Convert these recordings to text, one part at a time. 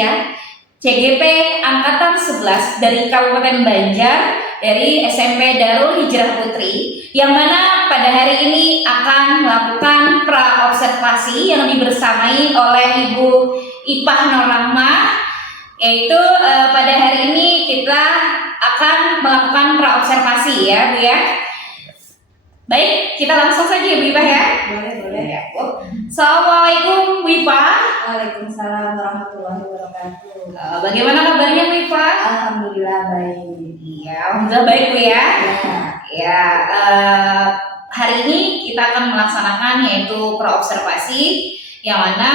ya. CGP Angkatan 11 dari Kabupaten Banjar, dari SMP Darul Hijrah Putri, yang mana pada hari ini akan melakukan pra-observasi yang dibersamai oleh Ibu Ipah Nur Rahmah, yaitu pada hari ini kita akan melakukan pra-observasi ya Bu ya. Baik, kita langsung saja ya Bu Ipah ya. Boleh ya Bu. Assalamualaikum Bu Ipah. Waalaikumsalam warahmatullahi wabarakatuh. Bagaimana kabarnya Bu Ipah? Alhamdulillah baik. Iya, alhamdulillah baik Bu ya. Ya, hari ini kita akan melaksanakan yaitu pra-observasi, yang mana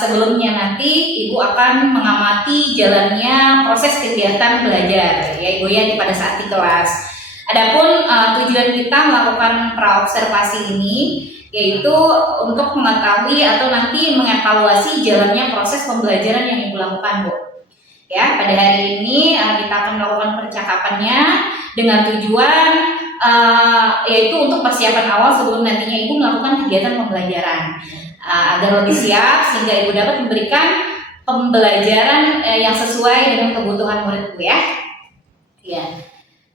sebelumnya nanti Ibu akan mengamati jalannya proses kegiatan belajar ya Ibu ya pada saat di kelas. Adapun tujuan kita melakukan pra-observasi ini yaitu untuk mengetahui atau nanti mengevaluasi jalannya proses pembelajaran yang Ibu lakukan Bu. Ya, pada hari ini kita akan melakukan percakapannya dengan tujuan yaitu untuk persiapan awal sebelum nantinya Ibu melakukan kegiatan pembelajaran agar lebih siap sehingga Ibu dapat memberikan pembelajaran yang sesuai dengan kebutuhan murid Bu ya. Ya.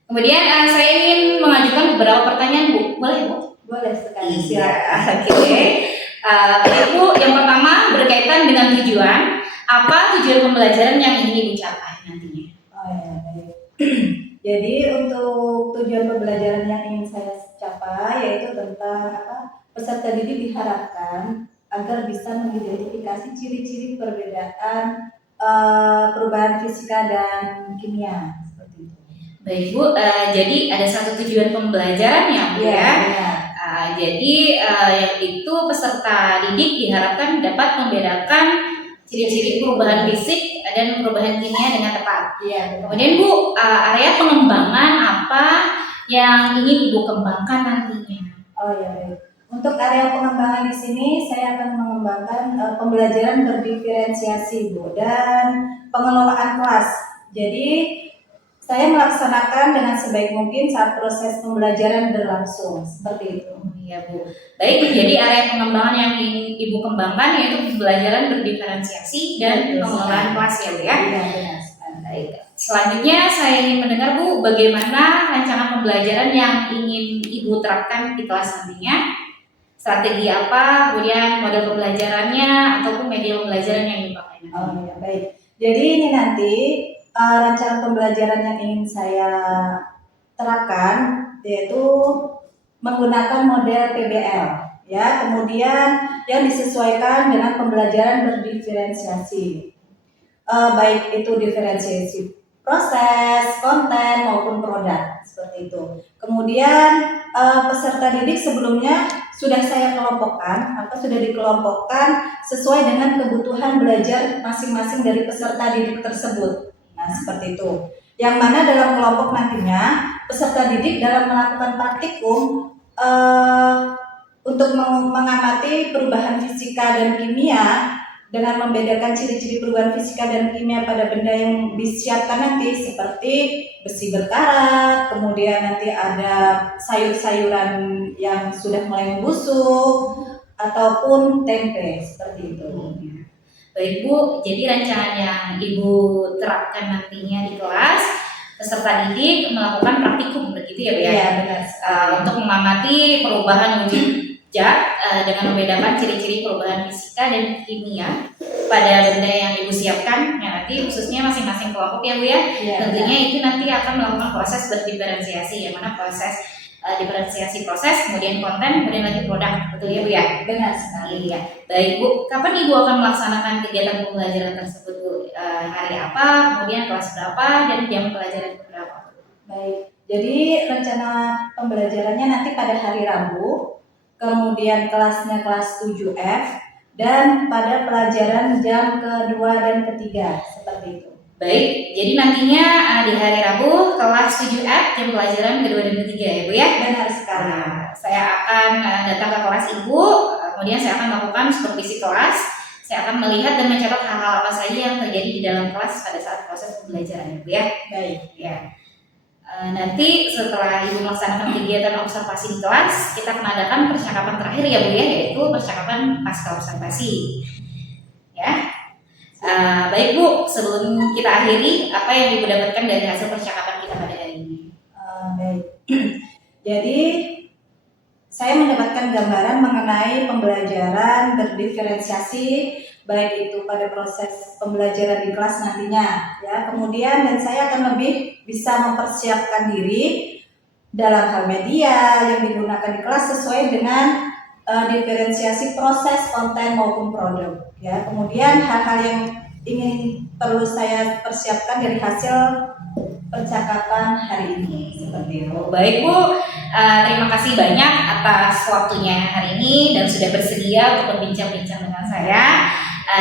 Kemudian saya ingin mengajukan beberapa pertanyaan Bu, boleh Bu? Boleh sekali. Iya, oke. Ibu, yang pertama berkaitan dengan tujuan. Apa tujuan pembelajaran yang ingin Ibu capai nantinya? Oh ya, baik. Jadi untuk tujuan pembelajaran yang ingin saya capai yaitu tentang peserta didik diharapkan agar bisa mengidentifikasi ciri-ciri perbedaan perubahan fisika dan kimia seperti itu. Baik Bu, jadi ada satu tujuan pembelajaran ya Bu ya. Jadi yaitu peserta didik diharapkan dapat membedakan ciri-ciri perubahan fisik dan perubahan kimia dengan tepat. Iya. Kemudian Bu, area pengembangan apa yang ingin Ibu kembangkan nantinya? Oh ya baik. Untuk area pengembangan di sini saya akan mengembangkan pembelajaran berdiferensiasi Bu dan pengelolaan kelas. Jadi saya melaksanakan dengan sebaik mungkin saat proses pembelajaran berlangsung seperti itu. Iya Bu. Baik, jadi area pengembangan yang ingin Ibu kembangkan yaitu pembelajaran berdiferensiasi dan pengelolaan kelas ya Bu ya. Iya benar. Baik. Selanjutnya saya ingin mendengar Bu, bagaimana rancangan pembelajaran yang ingin Ibu terapkan di kelas nantinya? Strategi apa, kemudian model pembelajarannya ataupun media pembelajaran yang Ibu pakai? Oh ya baik. Jadi ini nanti rancangan pembelajaran yang ingin saya terapkan yaitu menggunakan model PBL ya, kemudian yang disesuaikan dengan pembelajaran berdiferensiasi, baik itu diferensiasi proses, konten maupun produk seperti itu. Kemudian peserta didik sebelumnya sudah saya kelompokkan atau sudah dikelompokkan sesuai dengan kebutuhan belajar masing-masing dari peserta didik tersebut. Nah, seperti itu. Yang mana dalam kelompok nantinya peserta didik dalam melakukan praktikum untuk mengamati perubahan fisika dan kimia dengan membedakan ciri-ciri perubahan fisika dan kimia pada benda yang disiapkan nanti seperti besi berkarat, kemudian nanti ada sayur-sayuran yang sudah mulai membusuk ataupun tempe seperti itu. Baik Bu, jadi rancangan yang Ibu terapkan nantinya di kelas, peserta didik melakukan praktikum begitu ya Bu ya? Iya benar. Untuk mengamati perubahan wujud zat dengan membedakan ciri-ciri perubahan fisika dan kimia pada benda yang Ibu siapkan, ya nanti khususnya masing-masing kelompok ya Bu ya. Tentunya itu nanti akan melakukan proses berdiferensiasi, yang mana proses diferensiasi proses, kemudian konten, kemudian lagi produk, betul ya Bu ya? Benar sekali. Iya. Baik Bu, kapan Ibu akan melaksanakan kegiatan pembelajaran tersebut Bu? Hari apa, kemudian kelas berapa, dan jam pelajaran berapa? Baik, jadi rencana pembelajarannya nanti pada hari Rabu, kemudian kelasnya kelas 7F, dan pada pelajaran jam kedua dan ketiga, seperti itu. Baik, jadi nantinya di hari Rabu kelas 7F jam pelajaran kedua dan ketiga ya Bu ya? Benar sekali. Saya akan datang ke kelas Ibu, kemudian saya akan melakukan supervisi kelas. Saya akan melihat dan mencatat hal-hal apa saja yang terjadi di dalam kelas pada saat proses pembelajaran ya Bu ya? Baik. Ya. Nanti setelah Ibu melaksanakan kegiatan observasi di kelas, kita akan adakan percakapan terakhir ya Bu ya, yaitu percakapan pasca observasi. Ya. Baik Bu, sebelum kita akhiri, apa yang Ibu dapatkan dari hasil percakapan kita pada hari ini? Baik. Jadi saya mendapatkan gambaran mengenai pembelajaran berdiferensiasi baik itu pada proses pembelajaran di kelas nantinya ya. Kemudian dan saya akan lebih bisa mempersiapkan diri dalam hal media yang digunakan di kelas sesuai dengan diferensiasi proses konten maupun produk ya. Kemudian hal-hal yang ingin perlu saya persiapkan dari hasil percakapan hari ini seperti itu. Baik Bu, terima kasih banyak atas waktunya hari ini dan sudah bersedia untuk berbincang-bincang dengan saya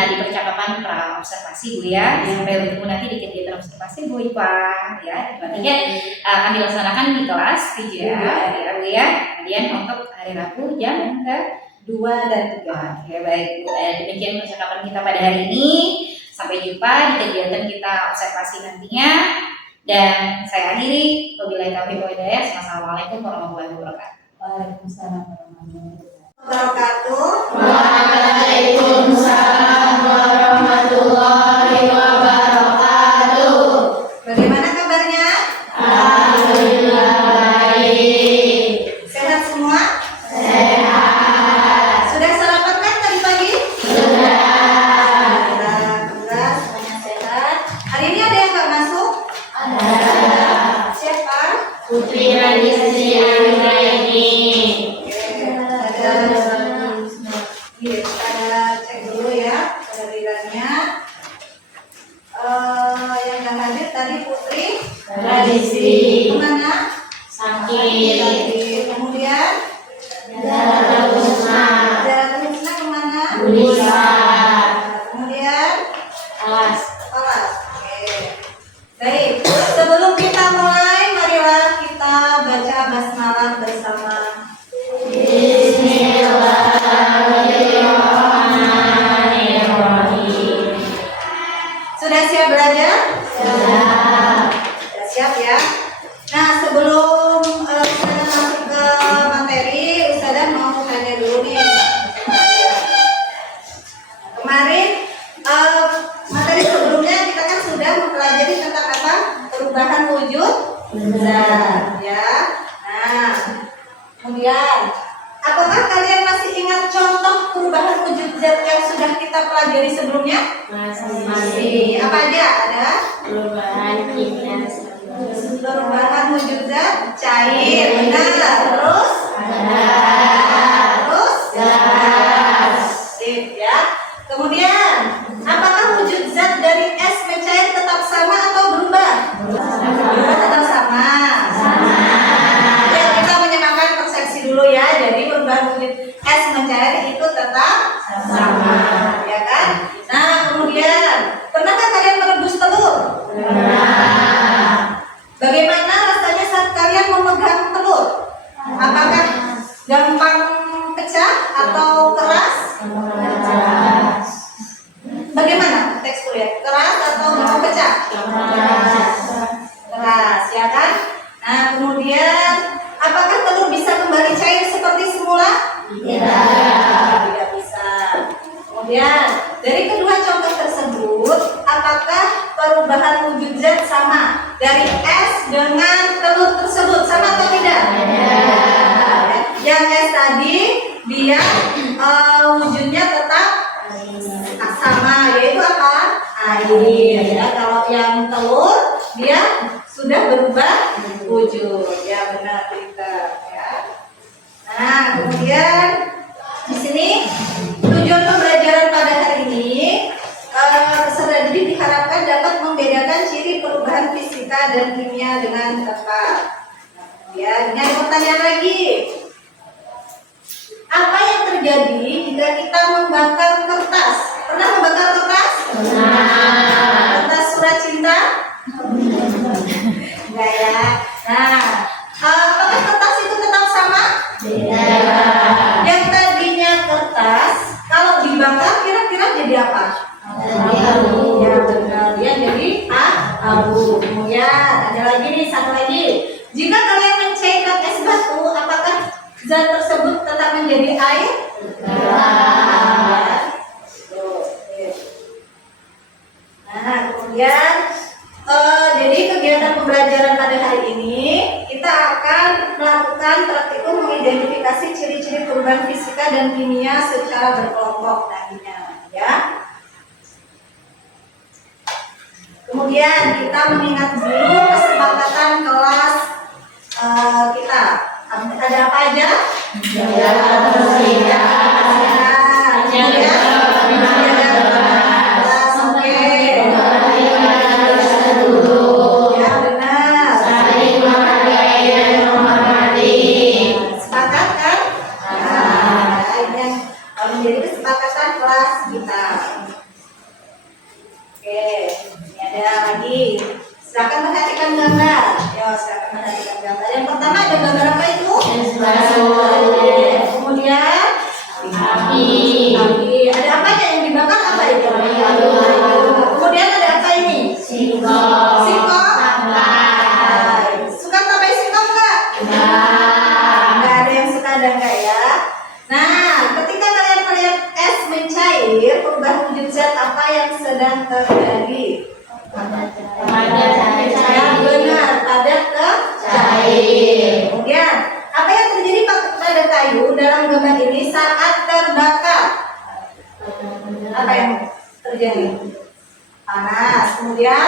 di percakapan pra-observasi Bu ya. Sampai bertemu nanti di kegiatan observasi Bu Ipa ya. Nantinya akan dilaksanakan di kelas 7 ya Bu ya. Kemudian untuk hari Rabu jam ke 2 dan 3. Oke baik Bu, demikian percakapan kita pada hari ini. Sampai jumpa di kegiatan kita observasi nantinya. Dan saya akhiri, wabillahi taufiq wal hidayah. Wassalamualaikum warahmatullahi wabarakatuh. Waalaikumsalam warahmatullahi wabarakatuh. Waalaikumsalam warahmatullahi wabarakatuh. Bagaimana kabarnya? Alhamdulillah baik. Sehat semua? Sehat. Sudah sarapan kan tadi pagi? Sudah. Alhamdulillah semuanya sehat. Hari ini ada yang nggak masuk? Ada. Siapa? Putri Radisi Anggraini. Kita cek dulu ya kehadirannya. Yang nggak hadir tadi Putri Radisi. kemana? Sakit. Kemudian Zara Husna. Zara Husna kemana? Bisa. Kemudian Alas. Oke. Baik, sebelum kita mulai, marilah kita baca basmalah bersama. Bismillahirrahmanirrahim. Sudah siap belajar? Sudah. Sudah siap ya. Nah, sebelum kita masuk ke materi, Ustazah mau tanya dulu nih. Kemarin materi sebelumnya kita kan sudah mempelajari tentang apa? Perubahan wujud zat, ya. Nah, kemudian apakah kalian masih ingat contoh perubahan wujud zat yang sudah kita pelajari sebelumnya? Masih. Apa aja? Ada Perubahan kimia. perubahan wujud zat cair, benar. Terus terus Gas. sip ya. Kemudian apakah wujud zat dari es mencair tetap sama atau berubah? Berubah tetap sama. Ya, kita menyamakan persepsi dulu ya. Jadi perubahan wujud es mencair itu tetap sama, ya kan? Nah, kemudian pernahkah kalian merebus telur? Bagaimana rasanya saat kalian memegang telur? Apakah gampang pecah atau keras? Bagaimana teksturnya? Keras atau mau pecah? Keras, ya kan? Nah, kemudian apakah telur bisa kembali cair seperti semula? Tidak bisa. Kemudian dari kedua contoh tersebut, apakah perubahan wujud zat sama dari es dengan telur tersebut, sama atau tidak? Yang es tadi dia wujudnya tetap sama, yaitu apa? Air. Ya, kalau yang telur dia sudah berubah wujud. Ya, benar kita. Ya. Nah, kemudian di sini tujuan pembelajaran pada hari ini peserta didik diharapkan dapat membedakan ciri perubahan fisika dan kimia dengan tepat. Ya, dengan pertanyaan lagi. Apa yang terjadi jika kita membakar kertas? Pernah membakar kertas? Kertas surat cinta? Enggak ya. Nah, apakah kertas itu tetap sama? Yang tadinya kertas, kalau dibakar kira-kira jadi apa? Ya benar, dia jadi abu. Kemudian ada lagi nih, satu lagi. Jika kalian mencairkan es batu, apakah zat tersebut tetap menjadi air? Jadi kegiatan pembelajaran pada hari ini kita akan melakukan praktikum mengidentifikasi ciri-ciri perubahan fisika dan kimia secara berkelompok nantinya, ya. Kemudian kita mengingat dulu kesepakatan kelas kita. Ada apa aja? Menjadi kesepakatan kelas kita. Oke, ini ada lagi. Silakan perhatikan gambar. Yo, silakan perhatikan gambar. Yang pertama ada gambar apa itu? Kemudian api. Ada apa yang dibakar apa itu? Kemudian ada apa ini? Singkong. Suka tambahin singkong enggak? Enggak ada yang suka ada enggak ya? Nah, ketika kalian melihat es mencair, perubahan wujud zat apa yang sedang terjadi? Ya, benar, padat ke cair. Kemudian, apa yang terjadi pada kayu dalam gambar ini saat terbakar? Apa yang terjadi? Panas. Kemudian,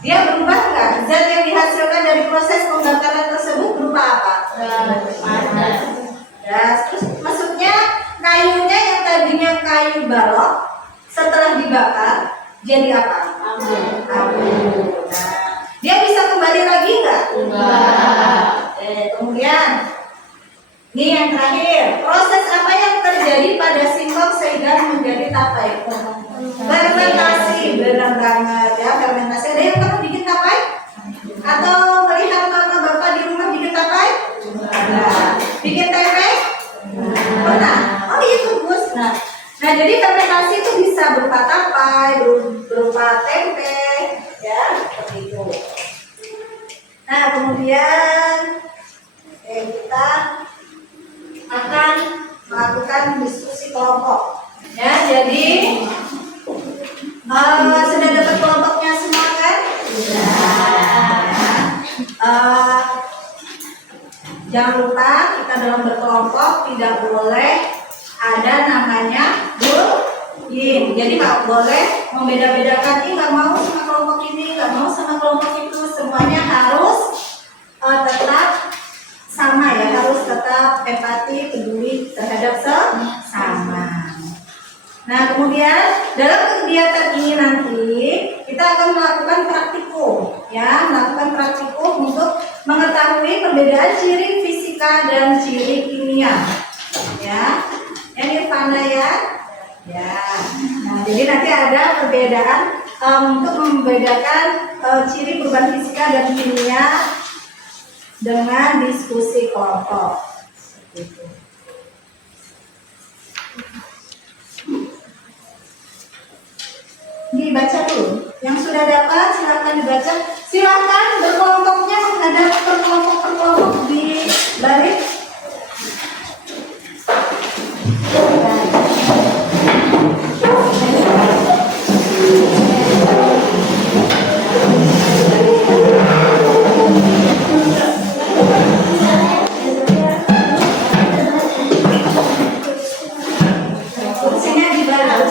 dia berubah nggak? Zat yang dihasilkan dari proses pembakaran tersebut berupa apa? Ya, terus maksudnya kayunya yang tadinya kayu balok setelah dibakar jadi apa? Abu. Nah, dia bisa kembali lagi nggak? Kemudian, ini yang terakhir, proses apa yang terjadi pada singkong sehingga menjadi tapai? Fermentasi, benar banget ya, fermentasi. Ada yang pernah bikin tapai? Atau melihat bapak-bapak di rumah bikin tapai? Bikin tempe? Pernah? Oh itu Gus. Nah, jadi fermentasi itu bisa berupa tapai, berupa tempe, ya seperti itu. Nah kemudian kita akan melakukan diskusi kelompok. Ya, jadi sudah dapat kelompoknya semua kan? Jangan lupa kita dalam berkelompok tidak boleh ada namanya bullying. Jadi nggak boleh membeda-bedakan, ini nggak mau sama kelompok ini, nggak mau sama kelompok itu. Semuanya harus tetap sama ya, harus tetap empati, peduli terhadap sesama. Nah kemudian dalam kegiatan ini nanti kita akan melakukan praktikum, ya, melakukan praktikum untuk mengetahui perbedaan ciri fisika dan ciri kimia, ya. Ini Fanda ya. Nah, jadi nanti ada perbedaan untuk membedakan ciri perubahan fisika dan kimia dengan diskusi kelompok. Gitu. Dibaca dulu. Yang sudah dapat silakan dibaca. Silakan berkelompoknya menghadap per kelompok di balik. Kursinya di balik.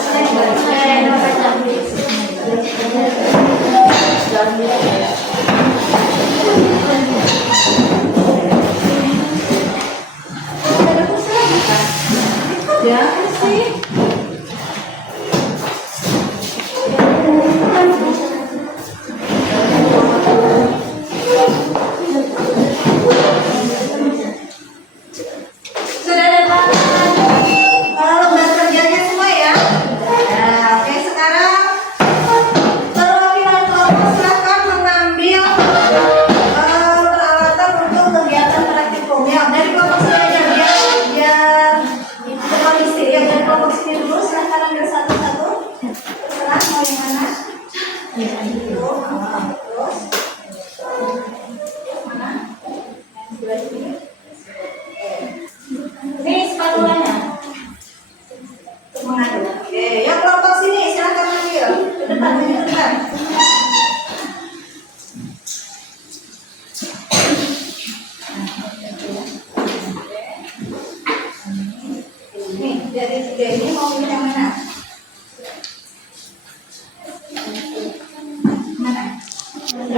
Ya, sih. Sudah dapat lembar kerjanya semua ya? Nah, oke, sekarang perwakilan kelompok silakan mengambil peralatan untuk kegiatan praktikum ya. Dari kelompok saya aja biar terkondisi ya, dari kelompok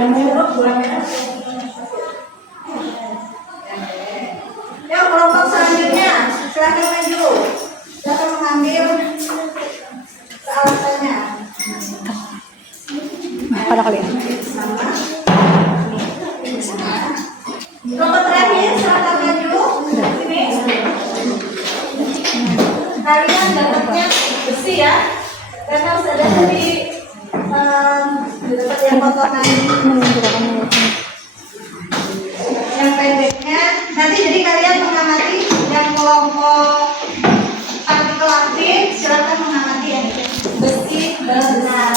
Yang buruk buahnya. Yuk kelompok selanjutnya, silakan maju. Silakan mengambil peralatannya. Pada kalian. Sama. Kelompok terakhir, silakan maju. Sini. Kalian dapatnya besi ya, karena sudah tadi dapat yang potongan yang pendeknya. Nanti jadi kalian mengamati yang kelompok partikel aktif, silakan mengamati yang besi benar.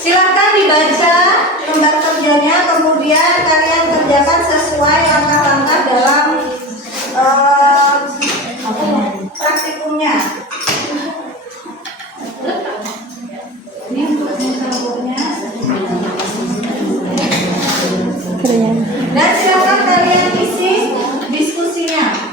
Silakan dibaca lembar kerjanya, kemudian kalian kerjakan sesuai langkah-langkah dalam praktikumnya. Ini untuk mencampurnya. Dan silakan kalian isi diskusinya.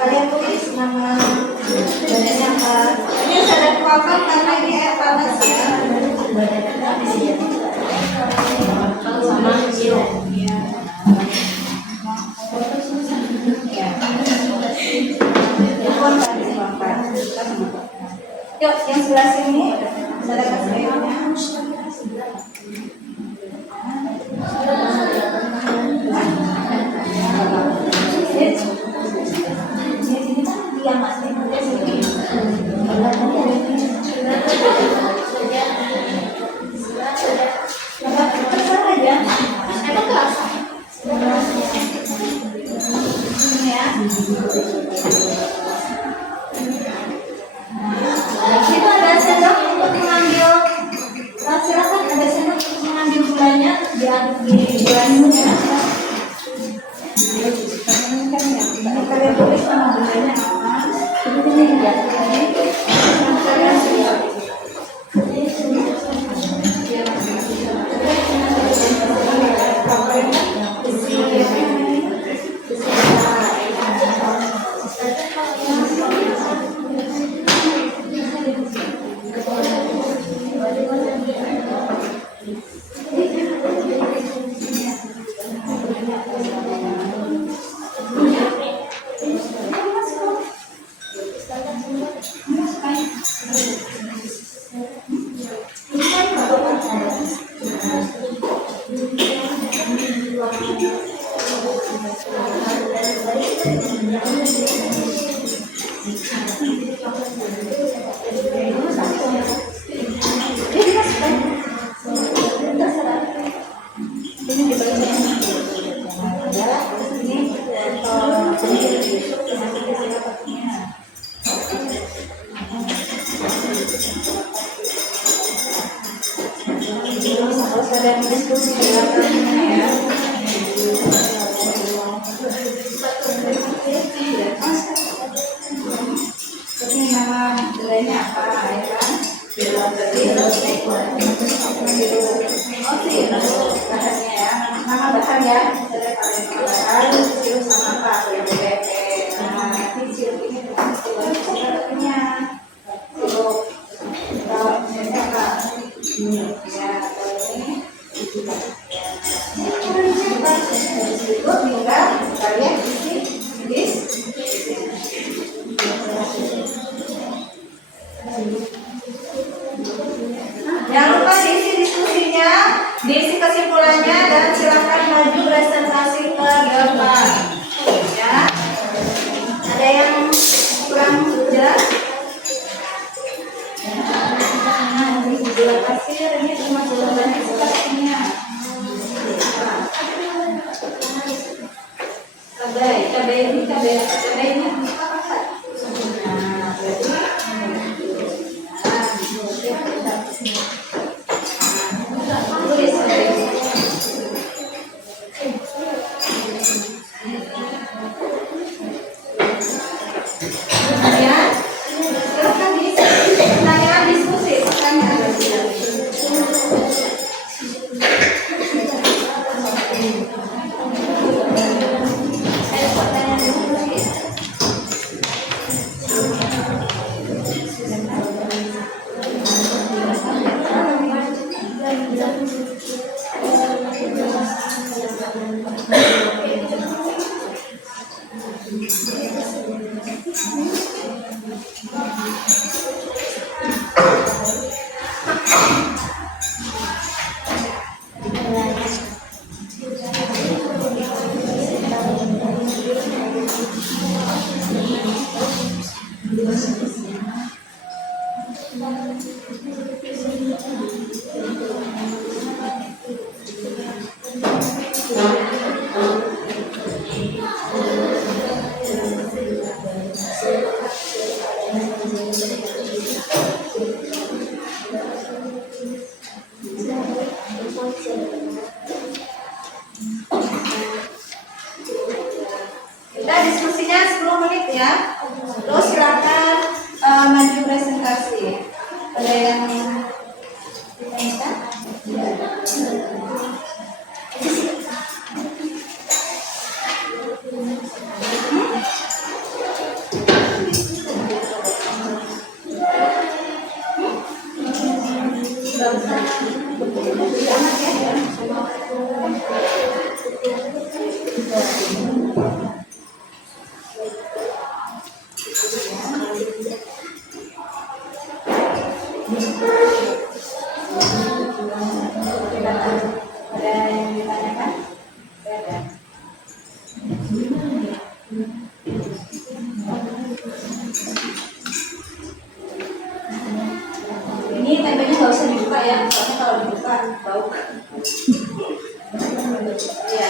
Kalian tulis nama badannya apa. Ini ada kuapan karena ini air panas ya. Sama kecil. Yuk, yang sebelah sini ada kasihnya. Itu ada sendok untuk mengambil. Silakan ada sendok untuk mengambil gulanya, diaduk di gulanya. Kalian tulis nama gulanya apa? Ada diskusi di belakangnya ya. Ini nama gulanya apa ya kan? Bahannya ya, nama bahan ya. Bahan sirup sama apa? Nah, nanti sirup ini sirup-sirupnya. Sirup apa? Ya, tinggal kalian isi jangan lupa diisi diskusinya, diisi kesimpulannya, dan silakan maju presentasi ke depan ya. Ada yang kurang jelas? Gula pasir ini cuma gula banyak sepertinya. Cabainya apa? Nah, tulis Kita diskusinya 10 menit ya. Terus silakan maju presentasi. Ada yang ditanyakan? Ada yang ditanyakan? Ada. Ini tempenya nggak usah dibuka ya, soalnya kalau dibuka bau. Iya,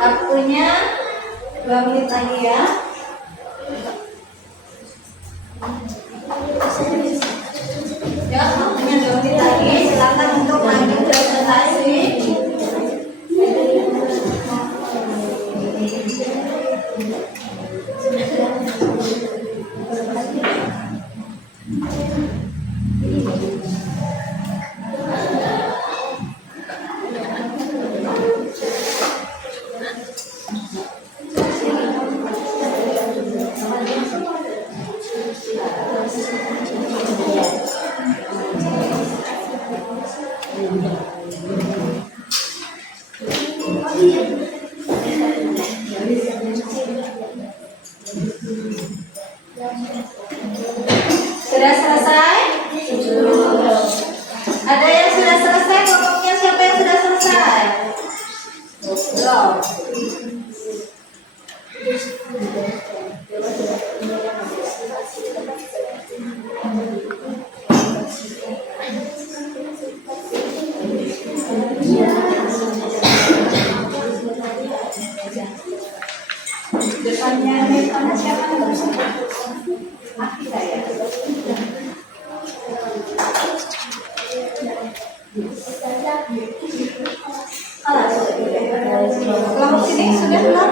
waktunya 2 menit lagi ya. Ya, waktunya 2 menit lagi. Silakan untuk maju presentasi. Sudah selesai? Ada yang sudah selesai? Kelompoknya siapa yang sudah selesai? Belum. Depannya depannya siapa? Mati saya. Kelompok sini sudah belum?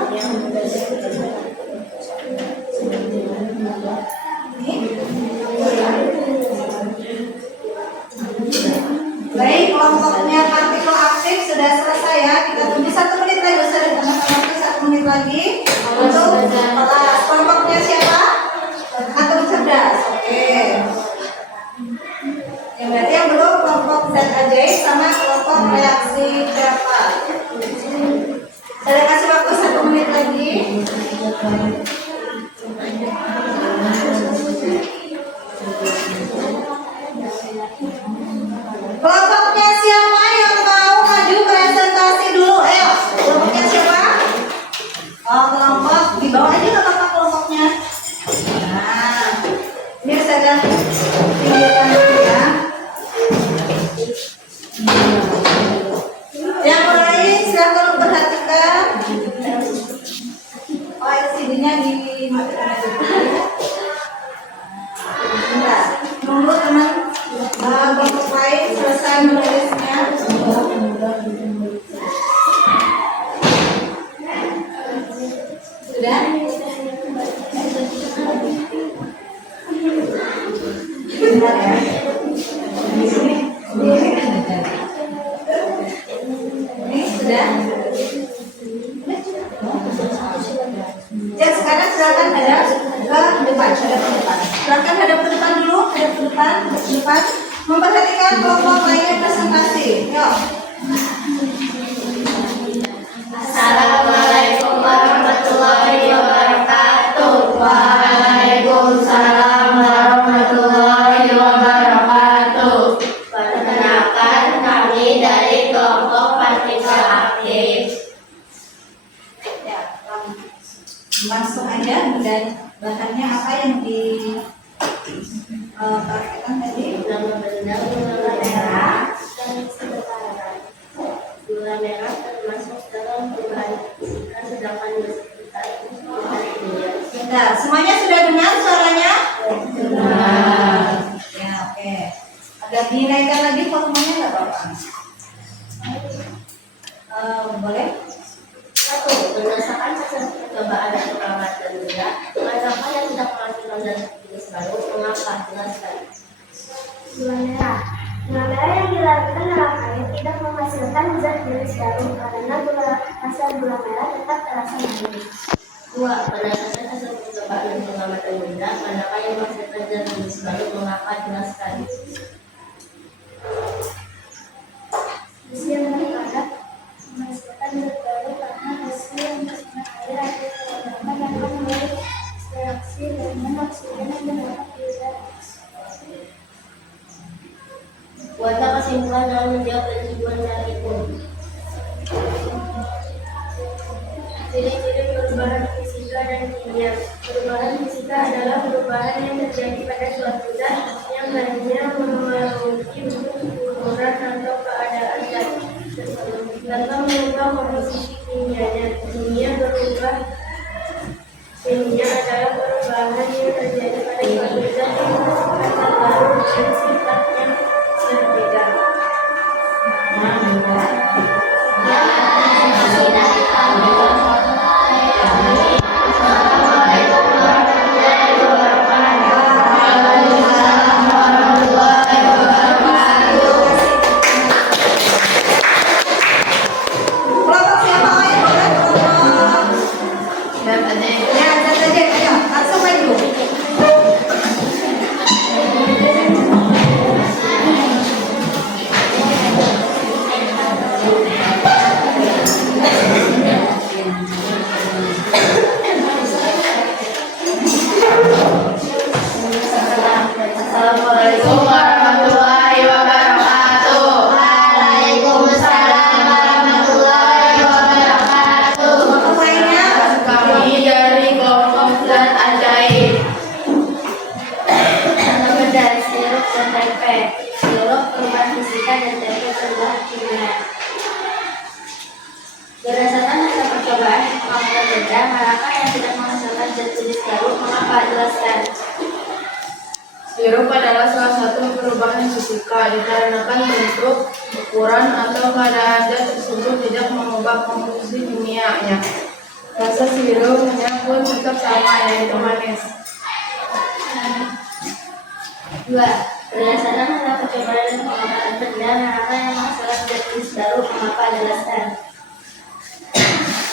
Baik, kelompoknya partikel aktif sudah selesai ya. Kita tunggu 1 menit lagi, usah ditambahkan waktu 1 menit lagi untuk kelas. Kelompoknya siapa? Atom cerdas. Oke. Yang berarti yang belum kelompok zat ajaib sama kelompok reaksi cepat. Saya kasih waktu 1 menit lagi. Kelompoknya siapa yang mau maju presentasi dulu? Ayo, kelompoknya siapa? Oh, kelompok di bawah aja nggak apa-apa kelompoknya. Nah, ini saya pinggirkan dulu ya. Yang lain silakan perhatikan. Oh, LCD-nya dimatikan aja. Bentar, tunggu teman. Kelompok lain selesai menulisnya. Sudah? Bentar ya. Di sini. Ini sudah. Ya, sekarang silakan hadap ke depan, Silakan hadap ke depan dulu, hadap ke depan. Memperhatikan kelompok lainnya presentasi. Yuk. Assalamualaikum warahmatullahi wabarakatuh. Waalaikumsalam warahmatullahi wabarakatuh. Perkenalkan, kami dari kelompok partikel aktif. Ya, langsung aja dan bahannya apa yang praktekkan tadi? Nama benda gula merah dan sebentar. Gula merah termasuk dalam perubahan fisika, sedangkan gula sekitar itu perubahan kimia. Bentar, semuanya sudah dengar suaranya? Dengar. Ya, oke. Agak dinaikkan lagi volumenya nggak apa-apa? Boleh? 1. Berdasarkan hasil percobaan dan pengamatan benda, manakah yang tidak menghasilkan zat jenis baru? Mengapa? Jelaskan. Gula merah. Gula merah yang dilarutkan dalam air tidak menghasilkan zat jenis baru karena rasa gula merah tetap terasa manis. 2. Berdasarkan hasil percobaan dan pengamatan benda, manakah yang menghasilkan zat jenis baru? Mengapa? Jelaskan. Besi yang terpadat menghasilkan zat baru karena besi yang bersama air ada kelembapan yang akan membuat reaksi dengan oksigen yang terdapat di udara. Buatlah kesimpulan dalam menjawab dan tujuan cara itu. Ciri-ciri perubahan fisika dan kimia. Perubahan fisika adalah perubahan yang terjadi pada suatu zat yang hanya mempengaruhi bentuk, ukuran, atau keadaan zat tersebut tanpa mengubah komposisi kimianya. Kimia adalah perubahan yang terjadi pada suatu zat yang menghasilkan zat baru dengan sifat yang berbeda. Kelompok siapa lain? Boleh kelompok? Ya, zat aja. Ayo, langsung maju. Assalamualaikum warahmatullahi wabarakatuh. Waalaikumsalam warahmatullahi wabarakatuh. Kelompok lainnya? Kami dari kelompok zat ajaib. Nama benda sirup dan tempe. Sirup perubahan fisika dan tempe perubahan kimia. Berdasarkan hasil percobaan dan pengamatan benda, manakah yang tidak menghasilkan zat jenis baru? Mengapa? Jelaskan. Sirup adalah salah satu perubahan fisika dikarenakan bentuk, ukuran, atau keadaan zat tersebut tidak mengubah komposisi kimianya. Rasa sirupnya pun tetap sama, yaitu manis. 2. Berdasarkan hasil percobaan dan pengamatan benda, manakah yang menghasilkan zat jenis baru? Mengapa? Jelaskan.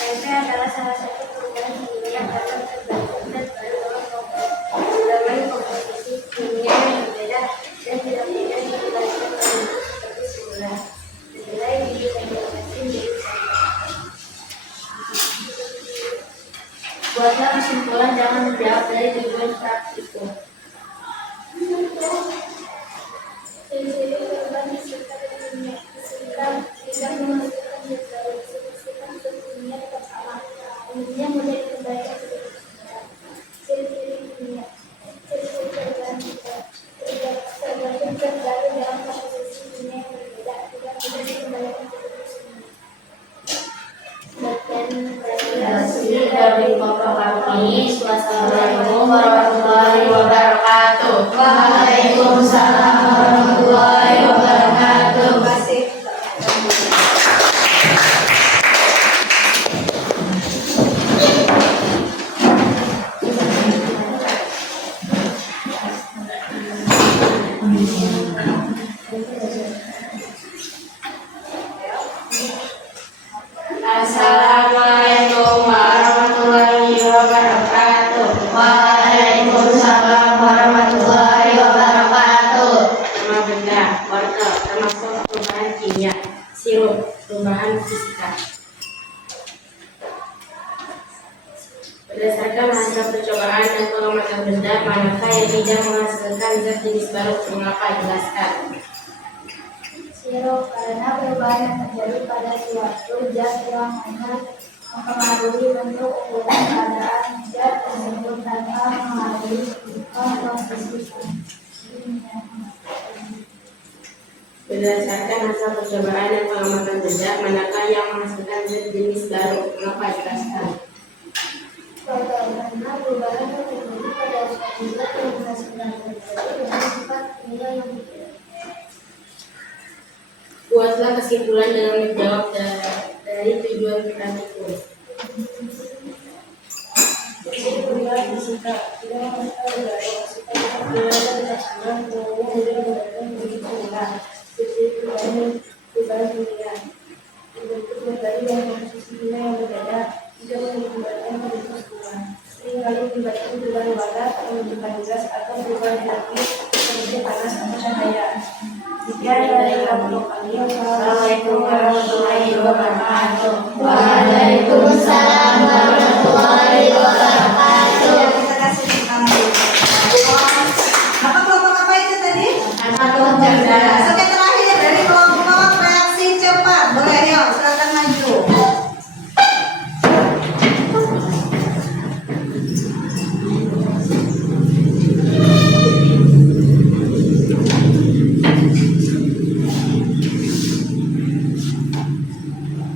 Tempe adalah salah satu perubahan kimia karena terbentuk zat baru dengan komposisi kimia yang berbeda dan tidak punya nilai Assalamualaikum warahmatullahi wabarakatuh. Waalaikumsalam warahmatullahi wabarakatuh. Nama benda, wortel, termasuk perubahan kimia. Sirup, perubahan fisika. Berdasarkan hasil percobaan dan pengamatan benda, manakah yang tidak menghasilkan zat jenis baru? Mengapa? Jelaskan. Sirup, karena perubahan yang terjadi pada suatu zat yang hanya mempengaruhi bentuk, ukuran, keadaan zat tersebut tanpa mengalami komposisi. Berdasarkan hasil percobaan dan pengamatan benda, manakah yang menghasilkan zat jenis baru? Mengapa? Jelaskan. Karena perubahan yang terjadi pada suatu zat yang menghasilkan terjadi dengan sifat kimia yang berbeda. Buatlah kesimpulan dengan menjawab dari tujuan praktikum. Kesimpulan fisika tidak mengetahui bahwa fisika yang berbeda tidak sama semuanya tidak menggunakan begitu mudah. Perubahan kimia bentuk metode yang komposisi kimia yang berbeda tidak melibatkan bentuk semua. Seringkali melibatkan perubahan warna, pembentukan gas atau perubahan energi seperti panas atau cahaya. Sekian dari kami. Assalamualaikum warahmatullahi wabarakatuh. Waalaikumsalam warahmatullahi wabarakatuh. Kita kasih kamu. Apa kelompok apa itu tadi? Kelompok cerdas. Oke, terakhir dari kelompok reaksi cepat. Boleh, yuk silakan maju.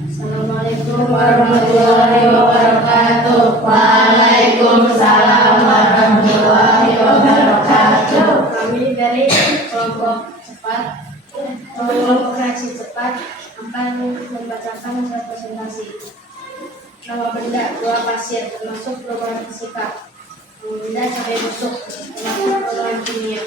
Assalamualaikum Warahmatullahi wabarakatuh. Waalaikumsalam warahmatullahi wabarakatuh. Kami dari kelompok cepat, kelompok reaksi cepat akan membacakan surat presentasi. Nama benda, buah pasir, termasuk perubahan fisika. Nama benda, cabai busuk, termasuk perubahan kimia.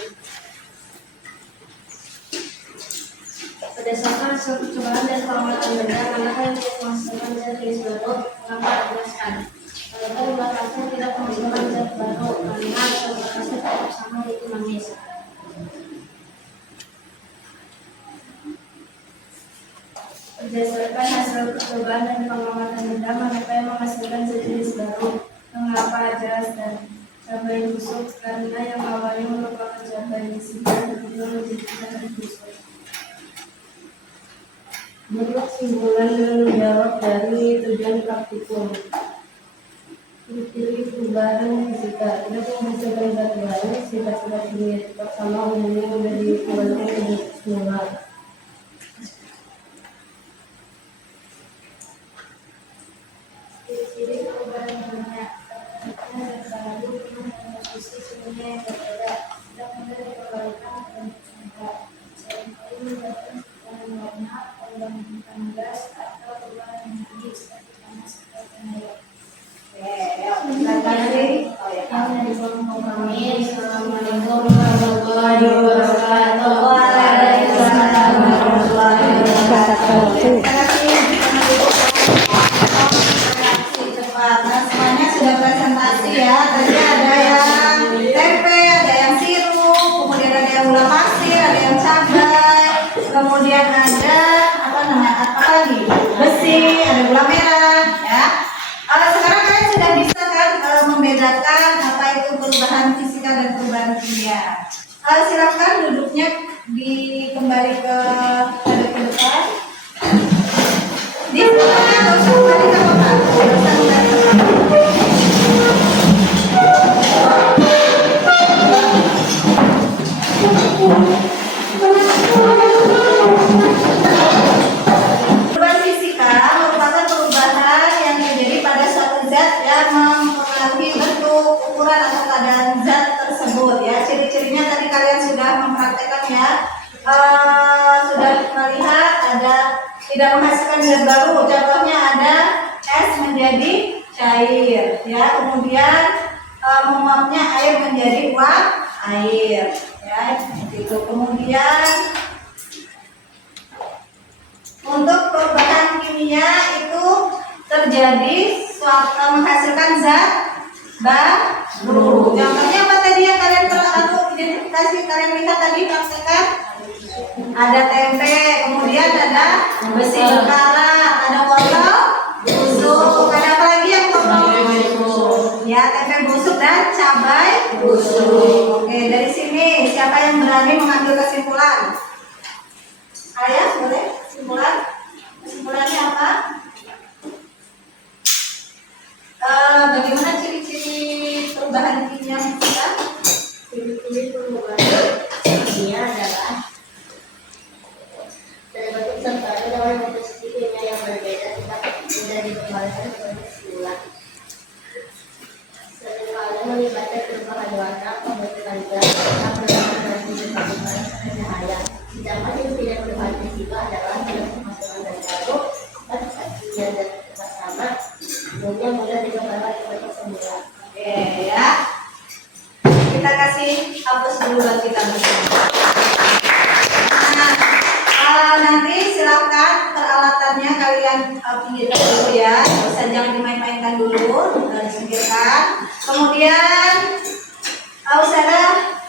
Berdasarkan hasil percobaan dan pengamatan benda, manakah yang tidak menghasilkan zat jenis baru? Mengapa? Jelaskan. Manakah limbah pasir tidak menghasilkan zat baru? Karena hasil pasir tetap sama, yaitu manis. Berdasarkan hasil percobaan dan pengamatan benda, manakah yang menghasilkan zat jenis baru? Mengapa? Jelaskan. Cabai busuk, karena yang awalnya merupakan cabai segar berubah menjadi cabai busuk. Buat kesimpulan dan menjawab dari tujuan praktikum. Ciri perubahan fisika tidak menghasilkan zat baru, sifat-sifat kimia tetap sama umumnya sudah dikeluarkan dari semula. Ciri perubahan kimia terdapat zat baru dengan komposisi kimia yang berbeda, tidak mudah dikembalikan ke bentuk semula. Seringkali melibatkan perubahan warna, pembentukan gas atau perubahan energi seperti panas atau cahaya. Terima kasih. Yang dari kelompok kami, Assalamualaikum warahmatullahi wabarakatuh. Waalaikumsalam warahmatullahi wabarakatuh. Terima kasih. Reaksi cepat. Nah, semuanya sudah presentasi ya. Tadi ada yang tempe, ada yang sirup, kemudian ada yang gula pasir, ada yang cabai, kemudian ada apa namanya? Apa lagi? Besi, ada gula merah, ya. Sekarang kalian sudah bisa kan membedakan apa itu perubahan fisika dan perubahan kimia. Silakan duduknya kembali ke depan. Di sebelahnya nggak usah kembali ke belakang. Nggak usah kembali ke belakang. Perubahan fisika merupakan perubahan yang terjadi pada suatu zat yang mempengaruhi bentuk, ukuran atau keadaan zat tersebut ya. Ciri-cirinya tadi kalian sudah mempraktekkan ya. Sudah melihat ada tidak menghasilkan zat baru. Contohnya ada es menjadi cair ya. Kemudian menguapnya air menjadi uap air ya. Ya, itu kemudian untuk perubahan kimia itu terjadi menghasilkan zat baru. Contohnya apa tadi yang kalian perlu identifikasi, kalian lihat tadi praktekkan? Ada tempe, kemudian ada besi berkarat, ada wortel busuk, ada apa lagi yang perlu? Ya, tempe busuk dan cabai busuk. Oke, dari sini siapa yang berani mengambil kesimpulan? Ayah, boleh? Kesimpulannya apa? Bagaimana ciri-ciri perubahan kimia kita? Ciri-ciri perubahan kimia adalah terbentuk sempurna dengan komposisi kimia yang berbeda tetapi mudah dikembalikan sebagai kesimpulan. Seringkali melibatkan perubahan warna, pembentukan gas, serta perubahan transisi kehidupan cahaya. Sedangkan yang tidak perubahan fisika adalah pemasukan dan baru, sifat kimia dan tetap sama, kemudian mudah dikembalikan sebagai semula. Oke ya. Kita kasih hapus dulu buat kita bersama. Nanti silakan peralatannya kalian pinggirkan dulu ya. Bisa jangan dimain-mainkan dulu, disingkirkan. Kemudian Ustazah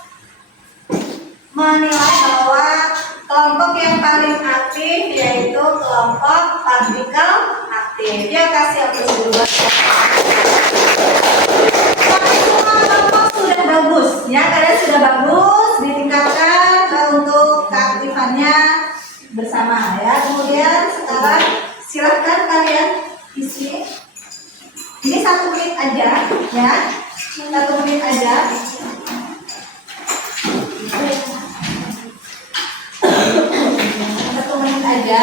menilai bahwa kelompok yang paling aktif yaitu kelompok partikel aktif. Dia kasih hapus dulu. Tapi semua kelompok sudah bagus ya, kalian sudah bagus ditingkatkan untuk keaktifannya bersama ya. Kemudian sekarang silahkan kalian isi. Ini 1 menit aja ya, 1 menit aja. 1 menit aja.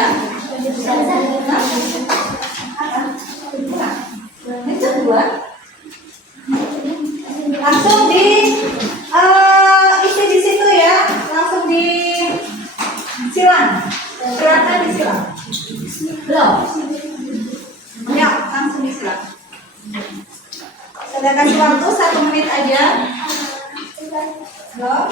Itu 2. Langsung di isi di situ ya, langsung di silang. Silakan disilang. Belum? Ya, langsung disilang. Saya kasih waktu 1 menit aja. Belum?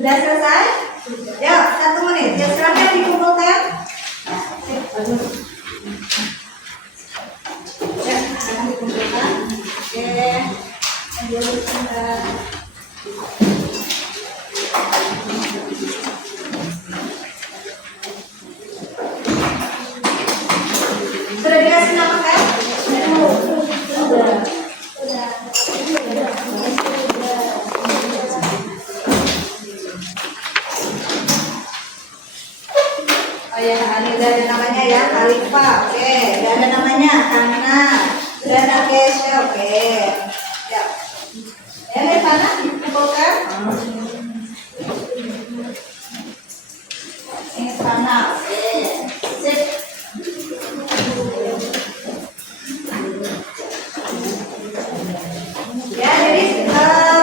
Sudah selesai? Ya, 1 menit. Ya, silakan dikumpulkan. Ya, silakan dikumpulkan. Oke. Ambil sebentar. Sudah dikasih nama kan? Sudah. Oh ya, ini udah ada namanya ya, Khalifa, oke. Udah ada namanya, Hana. Udah ada Kesha, oke. Ya. Ya, dari sana dikumpulkan. Ini sana, oke. Sip. Ya, jadi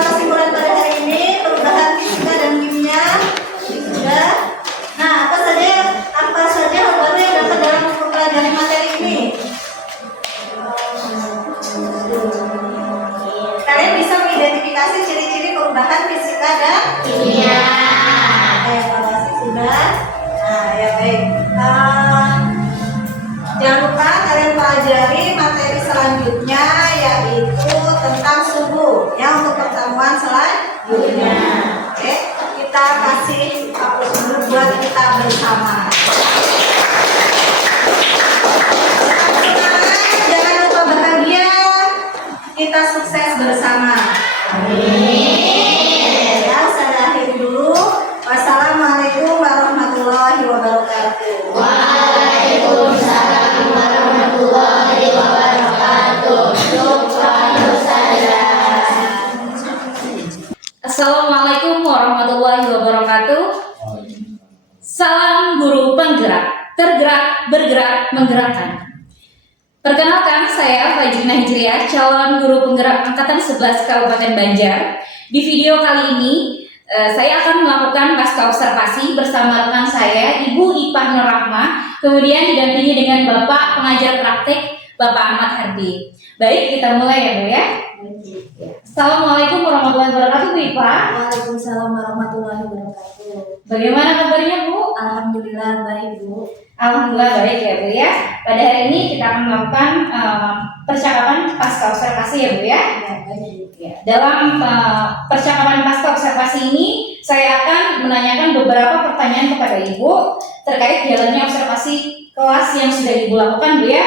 kesimpulan pada hari ini perubahan fisika dan kimia sudah. Nah, apa saja hal baru yang dapat dalam mempelajari materi ini? Kalian bisa mengidentifikasi ciri-ciri perubahan fisika dan kimia. Evaluasi sudah. Nah, ya baik. Jangan lupa kalian pelajari materi selanjutnya yaitu tentang suhu ya untuk pertemuan selanjutnya. Oke, kita kasih hapus dulu buat kita bersama. Jangan lupa bahagia. Kita sukses bersama. Amin. Ya, saya akhiri dulu. Wassalamualaikum warahmatullahi wabarakatuh. Waalaikumsalam warahmatullahi wabarakatuh. Assalamualaikum warahmatullahi wabarakatuh. Salam guru penggerak, tergerak, bergerak, menggerakkan. Perkenalkan, saya Fajrina Hijriah, calon guru penggerak angkatan 11 Kabupaten Banjar. Di video kali ini, saya akan melakukan pasca observasi bersama rekan saya, Ibu Ipah Nur Rahma, kemudian didampingi dengan Bapak pengajar praktik, Bapak Ahmad Hardi. Baik, kita mulai ya Bu ya. Assalamualaikum warahmatullahi wabarakatuh Bu Ipah. Waalaikumsalam warahmatullahi wabarakatuh. Bagaimana kabarnya Bu? Alhamdulillah baik Bu. Alhamdulillah baik ya Bu ya. Pada hari ini kita akan melakukan percakapan pasca observasi ya Bu ya. Ya, baik. Ya, dalam percakapan pasca observasi ini saya akan menanyakan beberapa pertanyaan kepada Ibu terkait jalannya observasi kelas yang sudah Ibu lakukan Bu ya.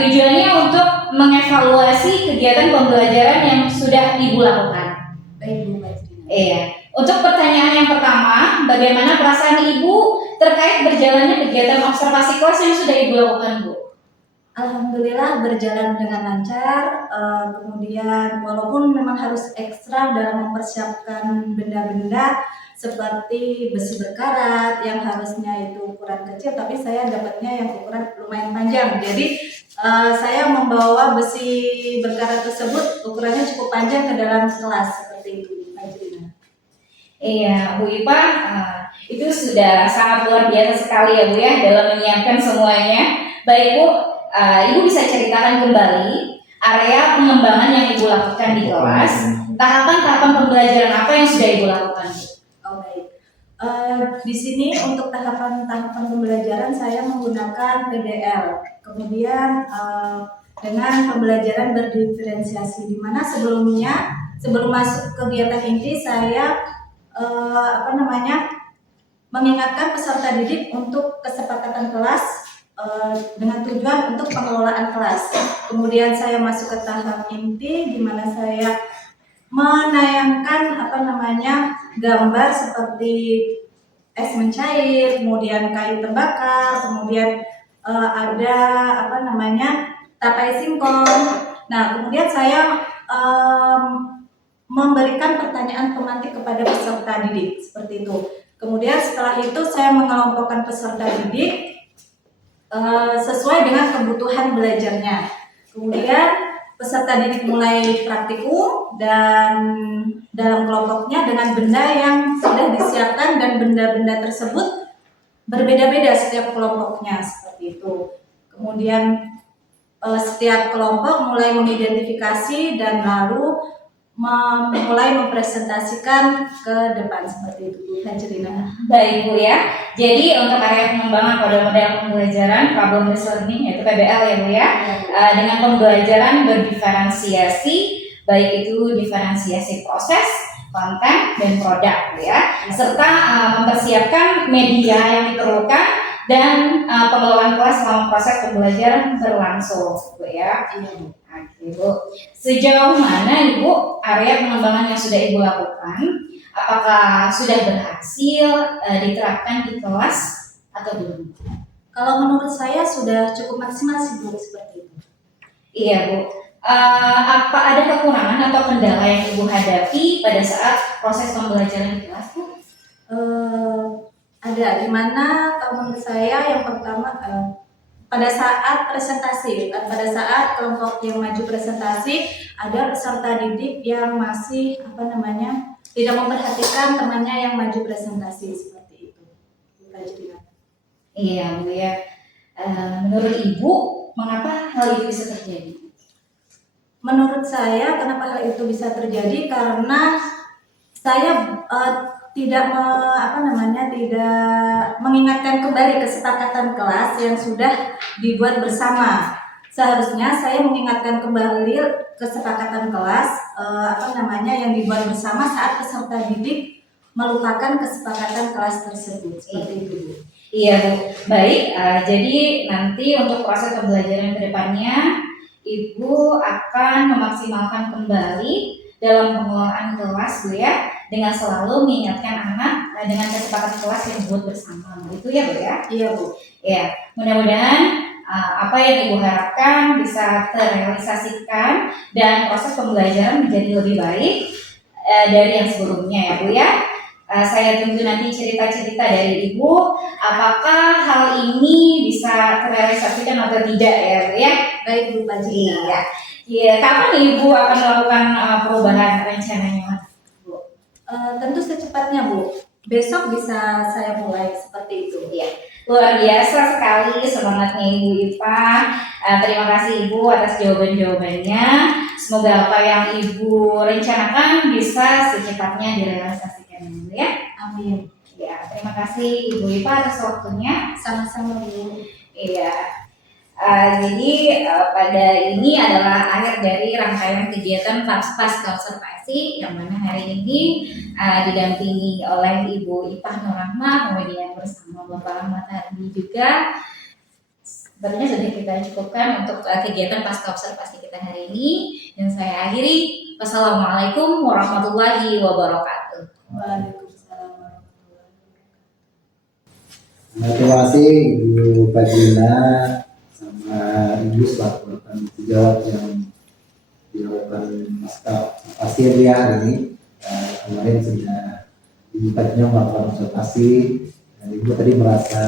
Tujuannya untuk mengevaluasi kegiatan pembelajaran yang sudah Ibu lakukan. Baik Bu, baik. Iya. Untuk pertanyaan yang pertama, bagaimana perasaan Ibu terkait berjalannya kegiatan observasi kelas yang sudah Ibu lakukan, Bu? Alhamdulillah berjalan dengan lancar. Kemudian walaupun memang harus ekstra dalam mempersiapkan benda-benda seperti besi berkarat yang harusnya itu ukuran kecil, tapi saya dapatnya yang ukuran lumayan panjang. Jadi saya membawa besi berkarat tersebut ukurannya cukup panjang ke dalam kelas seperti itu. Iya, Bu Ipah, itu sudah sangat luar biasa sekali ya Bu ya dalam menyiapkan semuanya. Baik Bu, Ibu bisa ceritakan kembali area pengembangan yang Ibu lakukan di kelas, tahapan-tahapan pembelajaran apa yang sudah Ibu lakukan? Oh baik. Di sini untuk tahapan-tahapan pembelajaran saya menggunakan PBL. Kemudian dengan pembelajaran berdiferensiasi, di mana sebelum masuk kegiatan inti saya mengingatkan peserta didik untuk kesepakatan kelas dengan tujuan untuk pengelolaan kelas. Kemudian saya masuk ke tahap inti di mana saya menayangkan gambar seperti es mencair, kemudian kayu terbakar, kemudian ada tapai singkong. Nah, kemudian saya memberikan pertanyaan pemantik kepada peserta didik seperti itu. Kemudian setelah itu saya mengelompokkan peserta didik sesuai dengan kebutuhan belajarnya. Kemudian peserta didik mulai praktikum dan dalam kelompoknya dengan benda yang sudah disiapkan dan benda-benda tersebut berbeda-beda setiap kelompoknya seperti itu. Kemudian setiap kelompok mulai mengidentifikasi dan lalu mulai mempresentasikan ke depan seperti itu, Bu Fajrina. Baik Bu ya. Jadi untuk area pengembangan model-model pembelajaran problem based learning yaitu PBL ya Bu ya, dengan pembelajaran berdiferensiasi, baik itu diferensiasi proses, konten dan produk Bu ya, serta mempersiapkan media yang diperlukan dan pengelolaan kelas selama proses pembelajaran berlangsung Bu ya. Oke Bu, sejauh mana Ibu area pengembangan yang sudah Ibu lakukan, apakah sudah berhasil diterapkan di kelas atau belum? Kalau menurut saya sudah cukup maksimal sih Bu, seperti itu. Iya Bu, apa ada kekurangan atau kendala yang Ibu hadapi pada saat proses pembelajaran di kelas Bu? Ada, dimana kalau menurut saya yang pertama pada saat presentasi, pada saat kelompok yang maju presentasi, ada peserta didik yang masih tidak memperhatikan temannya yang maju presentasi seperti itu. Iya Bu ya. Menurut Ibu, mengapa hal itu bisa terjadi? Menurut saya, kenapa hal itu bisa terjadi? Karena saya tidak mengingatkan kembali kesepakatan kelas yang sudah dibuat bersama. Seharusnya saya mengingatkan kembali kesepakatan kelas yang dibuat bersama saat peserta didik melupakan kesepakatan kelas tersebut. Seperti itu. Iya Bu. Baik, jadi nanti untuk proses pembelajaran ke depannya Ibu akan memaksimalkan kembali dalam pengelolaan kelas Bu ya, dengan selalu mengingatkan anak dengan kesepakatan kelas yang dibuat bersama. Itu ya Bu ya? Iya Bu. Ya, mudah-mudahan apa yang Ibu harapkan bisa terrealisasikan dan proses pembelajaran menjadi lebih baik dari yang sebelumnya ya Bu ya. Saya tunggu nanti cerita-cerita dari Ibu. Apakah hal ini bisa terrealisasikan atau tidak ya, Bu ya? Baik Bu Fajrina. Iya. Iya. Kapan Ibu akan melakukan perubahan rencananya? Tentu secepatnya Bu. Besok bisa saya mulai seperti itu. Iya. Luar biasa sekali semangatnya Ibu Ipa. Terima kasih Ibu atas jawaban-jawabannya. Semoga apa yang Ibu rencanakan bisa secepatnya direalisasikan Ibu ya. Amin. Ya, terima kasih Ibu Ipa atas waktunya. Sama-sama Bu. Iya. Jadi pada ini adalah akhir dari rangkaian kegiatan pasca observasi yang mana hari ini didampingi oleh Ibu Ipah Nurrahma, kemudian bersama Bapak Ahmad Hardi juga. Sebenarnya sudah kita cukupkan untuk kegiatan pasca observasi kita hari ini, dan saya akhiri. Wassalamualaikum warahmatullahi wabarakatuh. Waalaikumsalam warahmatullahi wabarakatuh. Terima kasih Ibu Fajrina sama Ibu selaku rekan sejawat yang dilakukan pasca observasi ya hari ini. Kemarin sudah Ibu Fajrina melakukan observasi dan Ibu tadi merasa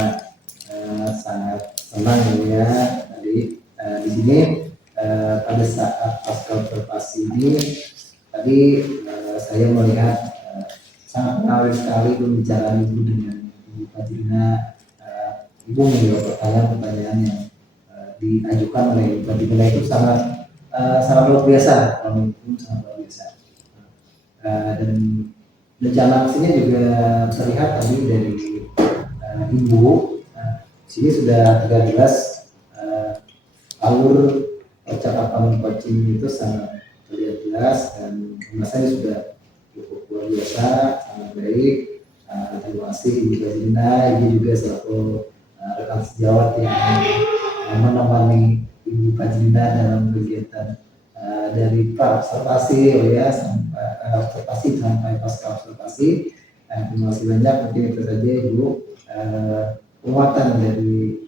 sangat senang ya tadi di sini pada saat pasca observasi ini tadi saya melihat sangat menarik sekali pembicaraan Ibu dengan Ibu Fajrina. Ibu menjawab pertanyaan-pertanyaan yang diajukan oleh Ibu Fajrina itu sangat luar biasa, sangat luar biasa. Dan rencana aksinya juga terlihat tadi dari Ibu. Sini sudah 13 alur percakapan coaching itu sangat terlihat jelas dan pembahasannya sudah cukup luar biasa, sangat baik. Terima kasih Ibu Fajrina, Ibu juga selaku rekan sejawat yang menemani Ibu Fajrina dalam kegiatan dari pra observasi sampai observasi sampai pasca observasi. Terima kasih banyak, mungkin itu saja Ibu penguatan dari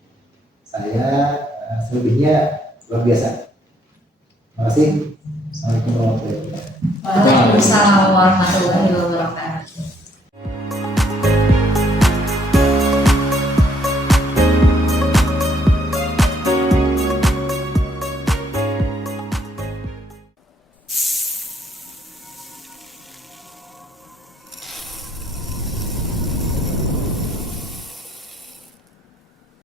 saya, selebihnya luar biasa. Terima kasih. Assalamualaikum warahmatullahi wabarakatuh. Waalaikumsalam warahmatullahi wabarakatuh.